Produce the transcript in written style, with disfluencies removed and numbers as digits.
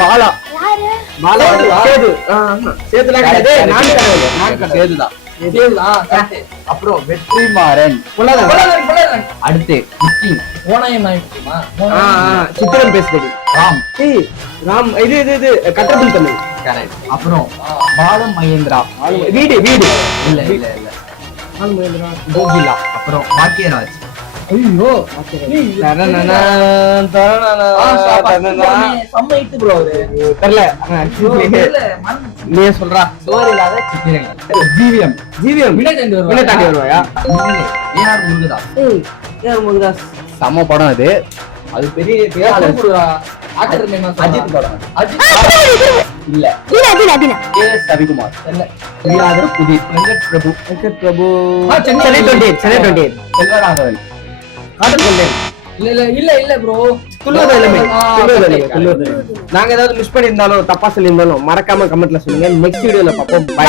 பாலா யாரு? பாலா சேது சேதுலாம் கிடையாது சேதுதான். அப்புறம் வெற்றிமாறன். அடுத்து குக்கிங். சித்திரம் பேசுறது ராம். ராம் இது கட்டபுல் தமிழ். கரெக்ட். அப்புறம் பாலம் மகேந்திரா. வீடு வீடு இல்ல இல்ல இல்ல. கோகிலா. அப்புறம் பாக்கியராஜ். ஐயோ தெரியல நீ சொல்றா. சோறு இல்லாத சித்திரங்கள். ஜீவியம் ஜீவியம் வினை தாண்டி வருவாயா? ஏஆர் முருகதாஸ். செம்ம படம் அது. அது பெரிய அஜித் படம். இல்ல. கேஎஸ் ரவிக்குமார். தெரியாத புதிர். வெங்கட் பிரபு. சென்னை 28 செல்வராகவன். நாங்க ஏதாவது மிஸ் பண்ணியிருந்தாலும் தப்பா சொல்லியிருந்தாலும் மறக்காம கமெண்ட்ல சொல்லுங்க. நெக்ஸ்ட் வீடியோல பார்ப்போம். பை.